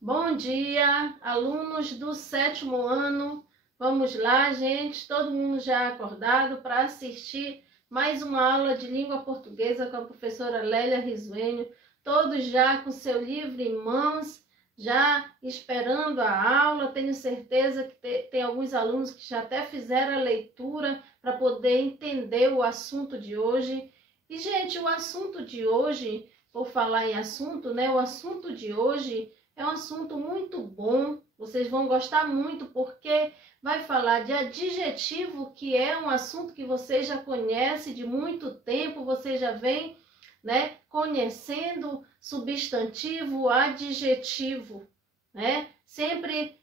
Bom dia, alunos do 7º ano. Vamos lá, gente, todo mundo já acordado para assistir mais uma aula de língua portuguesa com a professora Lélia Risuênio. Todos já com seu livro em mãos, já esperando a aula. Tenho certeza que tem alguns alunos que já até fizeram a leitura para poder entender o assunto de hoje. E, gente, o assunto de hoje, por falar em assunto, né? O assunto de hoje é um assunto muito bom, vocês vão gostar muito porque vai falar de adjetivo, que é um assunto que vocês já conhecem de muito tempo, você já vem, né, conhecendo substantivo, adjetivo, né? Sempre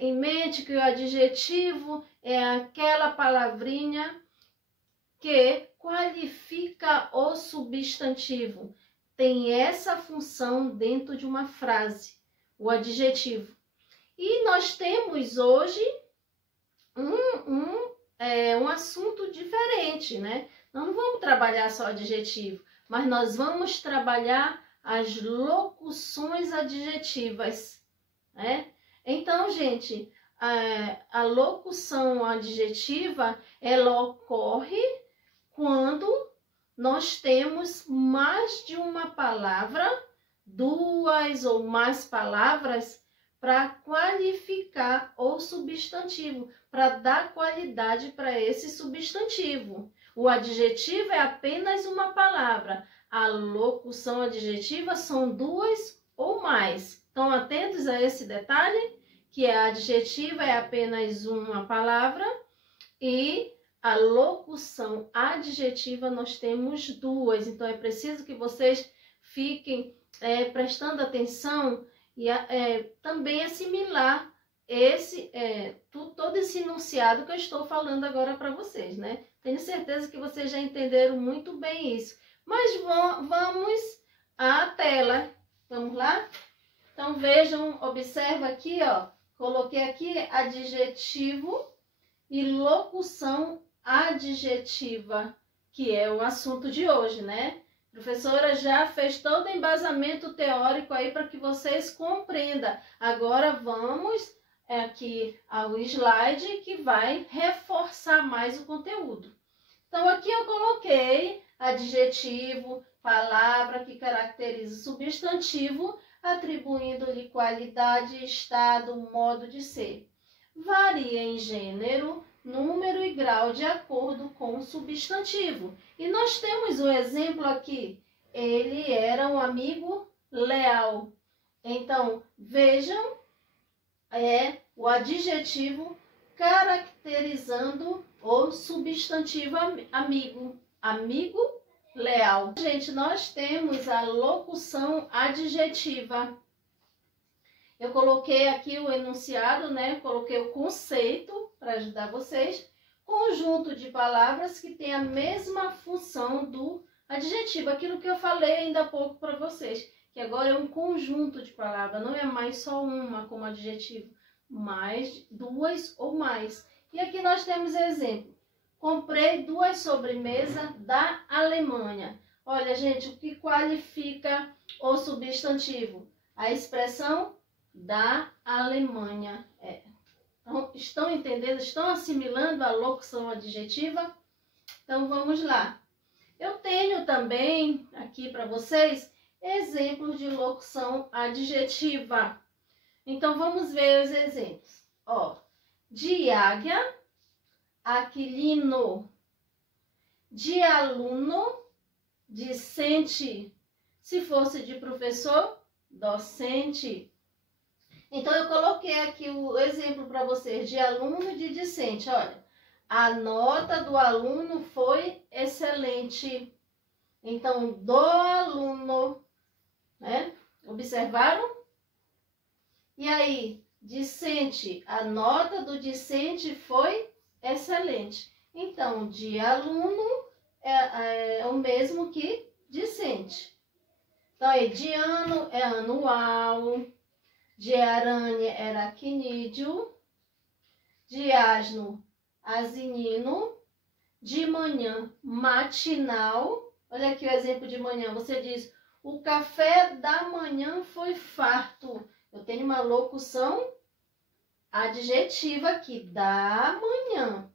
em mente que o adjetivo é aquela palavrinha que qualifica o substantivo. Tem essa função dentro de uma frase, o adjetivo. E nós temos hoje um assunto diferente, né? Nós não vamos trabalhar só adjetivo, mas nós vamos trabalhar as locuções adjetivas, né? Então, gente, a locução adjetiva, ela ocorre quando nós temos mais de uma palavra, duas ou mais palavras, para qualificar o substantivo, para dar qualidade para esse substantivo. O adjetivo é apenas uma palavra, a locução adjetiva são duas ou mais. Estão atentos a esse detalhe? Que a adjetiva é apenas uma palavra e a locução adjetiva nós temos duas, então é preciso que vocês fiquem prestando atenção e também assimilar todo esse enunciado que eu estou falando agora para vocês, né? Tenho certeza que vocês já entenderam muito bem isso. Mas vamos à tela. Vamos lá? Então vejam, observa aqui, ó. Coloquei aqui adjetivo e locução adjetiva, que é o assunto de hoje, né? A professora já fez todo o embasamento teórico aí para que vocês compreendam. Agora vamos aqui ao slide que vai reforçar mais o conteúdo. Então aqui eu coloquei adjetivo, palavra que caracteriza o substantivo, atribuindo-lhe qualidade, estado, modo de ser. Varia em gênero, número e grau de acordo com o substantivo. E nós temos um exemplo aqui. Ele era um amigo leal. Então, vejam, o adjetivo caracterizando o substantivo amigo. Amigo leal. Gente, nós temos a locução adjetiva. Eu coloquei aqui o enunciado, né? Coloquei o conceito para ajudar vocês. Conjunto de palavras que tem a mesma função do adjetivo. Aquilo que eu falei ainda há pouco para vocês. Que agora é um conjunto de palavras. Não é mais só uma como adjetivo. Mais duas ou mais. E aqui nós temos exemplo. Comprei 2 sobremesas da Alemanha. Olha, gente, o que qualifica o substantivo? A expressão da Alemanha. Então, estão entendendo? Estão assimilando a locução adjetiva? Então, vamos lá. Eu tenho também aqui para vocês exemplos de locução adjetiva. Então, vamos ver os exemplos. Ó, de águia, aquilino. De aluno, discente. Se fosse de professor, docente. Então, eu coloquei aqui o exemplo para vocês de aluno e de discente. Olha, a nota do aluno foi excelente. Então, do aluno, né? Observaram? E aí, discente, a nota do discente foi excelente. Então, de aluno é o mesmo que discente. Então, aí, de ano é anual. De aranha era aracnídeo, de asno, asinino, de manhã, matinal. Olha aqui o exemplo de manhã, você diz, o café da manhã foi farto. Eu tenho uma locução adjetiva aqui, da manhã.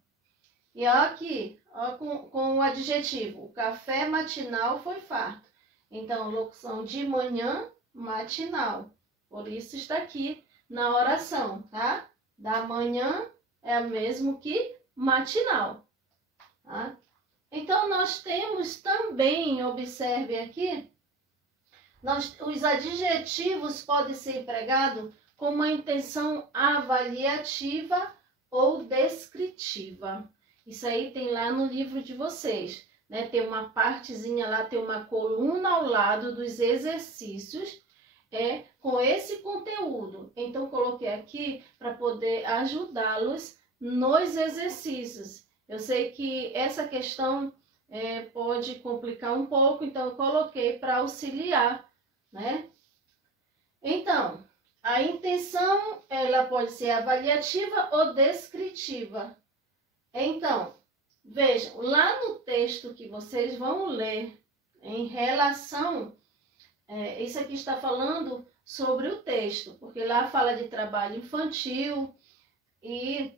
E ó aqui, ó, com o adjetivo, o café matinal foi farto. Então, locução de manhã, matinal. Por isso está aqui na oração, tá? Da manhã é o mesmo que matinal, tá? Então, nós temos também, observe aqui, os adjetivos podem ser empregados com uma intenção avaliativa ou descritiva. Isso aí tem lá no livro de vocês, né? Tem uma partezinha lá, tem uma coluna ao lado dos exercícios, com esse conteúdo. Então, coloquei aqui para poder ajudá-los nos exercícios. Eu sei que essa questão pode complicar um pouco, então eu coloquei para auxiliar, né? Então, a intenção, ela pode ser avaliativa ou descritiva. Então, vejam, lá no texto que vocês vão ler, em relação, isso aqui está falando sobre o texto, porque lá fala de trabalho infantil e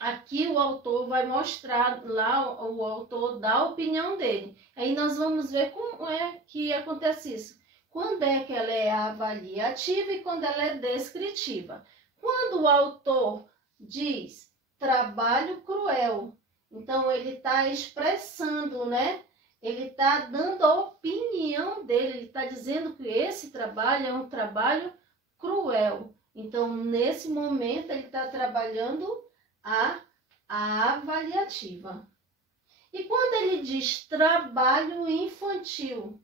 aqui o autor vai mostrar, lá o autor dá a opinião dele. Aí nós vamos ver como é que acontece isso. Quando é que ela é avaliativa e quando ela é descritiva. Quando o autor diz trabalho cruel, então ele está expressando, né? Ele está dando a opinião dele, ele está dizendo que esse trabalho é um trabalho cruel. Então, nesse momento, ele está trabalhando a avaliativa. E quando ele diz trabalho infantil,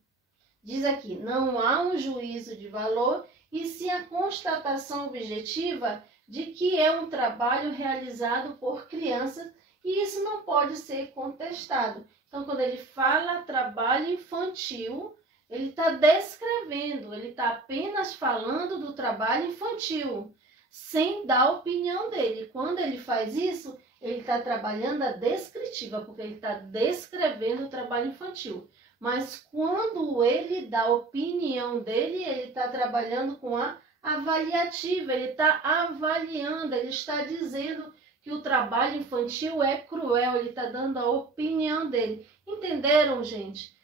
diz aqui, não há um juízo de valor e sim a constatação objetiva de que é um trabalho realizado por crianças e isso não pode ser contestado. Então, quando ele fala trabalho infantil, ele está descrevendo, ele está apenas falando do trabalho infantil, sem dar a opinião dele. Quando ele faz isso, ele está trabalhando a descritiva, porque ele está descrevendo o trabalho infantil. Mas quando ele dá a opinião dele, ele está trabalhando com a avaliativa, ele está avaliando, ele está dizendo que o trabalho infantil é cruel, ele está dando a opinião dele. Entenderam, gente?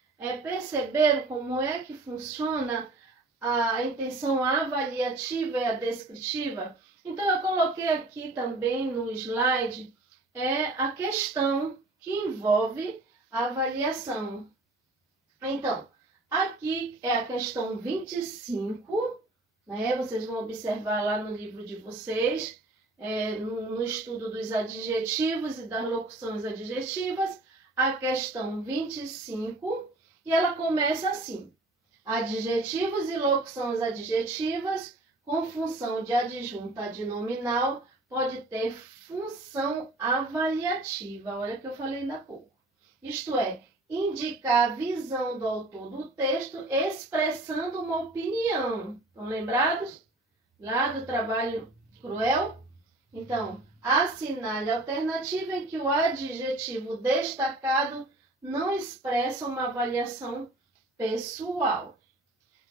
Perceberam como é que funciona a intenção avaliativa e a descritiva? Então, eu coloquei aqui também no slide a questão que envolve a avaliação. Então, aqui é a questão 25, né? Vocês vão observar lá no livro de vocês, no estudo dos adjetivos e das locuções adjetivas, a questão 25, e ela começa assim: adjetivos e locuções adjetivas com função de adjunta adnominal pode ter função avaliativa. Olha o que eu falei ainda há pouco. Isto é, indicar a visão do autor do texto expressando uma opinião. Estão lembrados lá do trabalho cruel? Então, assinale a alternativa em que o adjetivo destacado não expressa uma avaliação pessoal.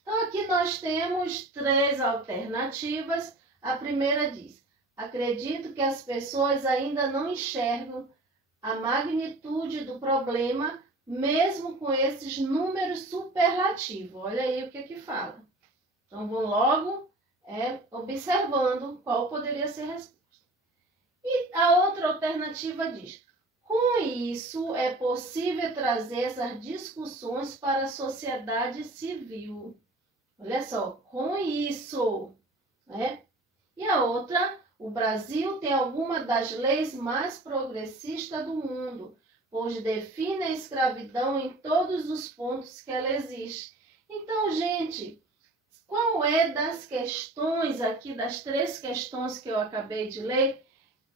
Então, aqui nós temos 3 alternativas. A primeira diz: acredito que as pessoas ainda não enxergam a magnitude do problema, mesmo com esses números superlativos. Olha aí o que fala. Então, vou logo observando qual poderia ser a resposta. E a outra alternativa diz: com isso é possível trazer essas discussões para a sociedade civil. Olha só, com isso, né? E a outra: o Brasil tem alguma das leis mais progressistas do mundo, pois define a escravidão em todos os pontos que ela existe. Então, gente, qual é das questões aqui, das 3 questões que eu acabei de ler,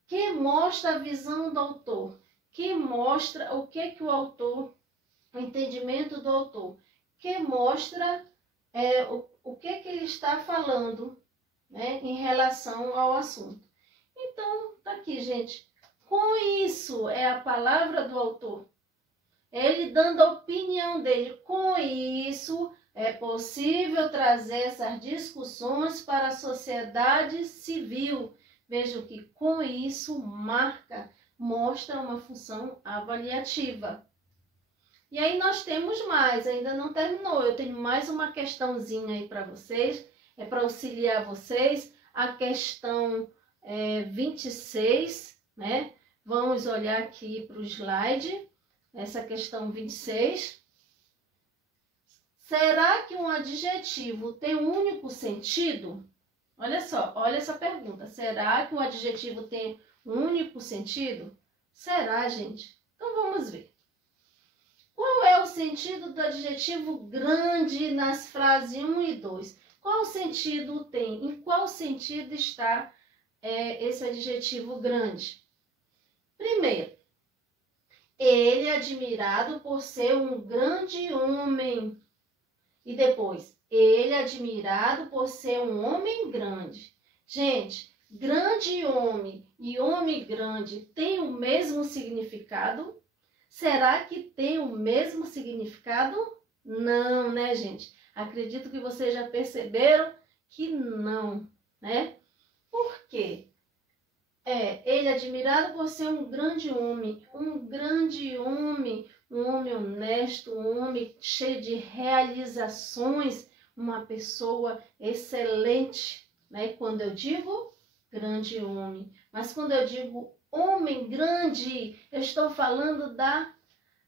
que mostra a visão do autor? Que mostra o que o autor, o entendimento do autor, que mostra o que ele está falando, né, em relação ao assunto. Então, tá aqui, gente. Com isso, é a palavra do autor. Ele dando a opinião dele. Com isso, É possível trazer essas discussões para a sociedade civil. Veja que com isso mostra uma função avaliativa. E aí nós temos mais, ainda não terminou. Eu tenho mais uma questãozinha aí para vocês, é para auxiliar vocês. A questão 26, né? Vamos olhar aqui para o slide, essa questão 26. Será que um adjetivo tem um único sentido? Olha só, olha essa pergunta. Será que um adjetivo tem um único sentido? Será, gente? Então vamos ver. Qual é o sentido do adjetivo grande nas frases 1 e 2? Qual sentido tem? Em qual sentido está esse adjetivo grande? Primeiro, ele é admirado por ser um grande homem. E depois, ele é admirado por ser um homem grande. Gente, grande homem e homem grande têm o mesmo significado? Será que tem o mesmo significado? Não, né, gente? Acredito que vocês já perceberam que não, né? Por quê? Ele é admirado por ser um grande homem, um homem honesto, um homem cheio de realizações, uma pessoa excelente, né? Quando eu digo grande homem, mas quando eu digo homem grande, eu estou falando da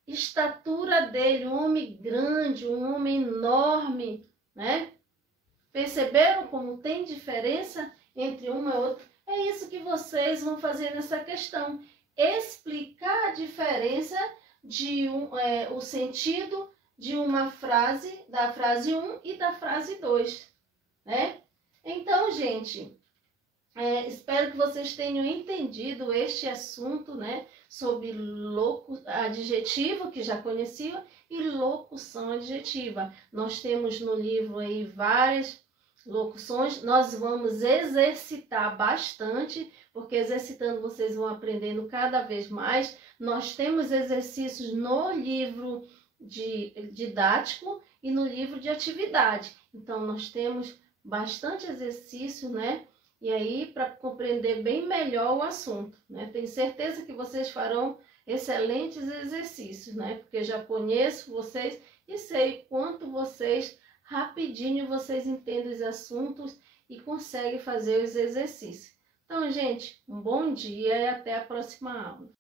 estatura dele, um homem grande, um homem enorme, né? Perceberam como tem diferença entre uma e outra? É isso que vocês vão fazer nessa questão. Explicar a diferença de o sentido de uma frase, da frase 1 e da frase 2, né? Então, gente, espero que vocês tenham entendido este assunto, né? Sobre adjetivo, que já conheciam, e locução adjetiva. Nós temos no livro aí várias locuções, nós vamos exercitar bastante, porque exercitando vocês vão aprendendo cada vez mais. Nós temos exercícios no livro didático e no livro de atividade. Então, nós temos bastante exercício, né? E aí, para compreender bem melhor o assunto, né? Tenho certeza que vocês farão excelentes exercícios, né? Porque já conheço vocês e sei quanto vocês rapidinho vocês entendem os assuntos e conseguem fazer os exercícios. Então, gente, um bom dia e até a próxima aula.